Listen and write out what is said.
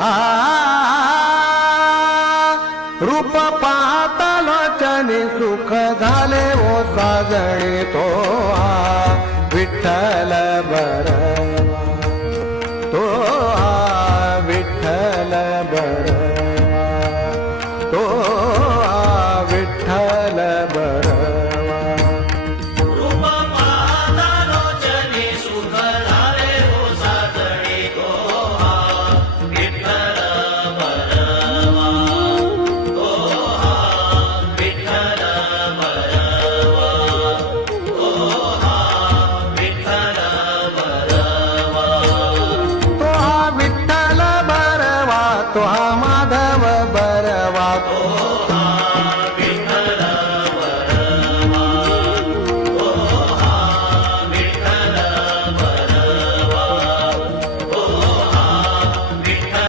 आ रूप पाहता लोचनी सुख झाले ओ साजणे तो विठ्ठल बरवा तो विठ्ठल बरवा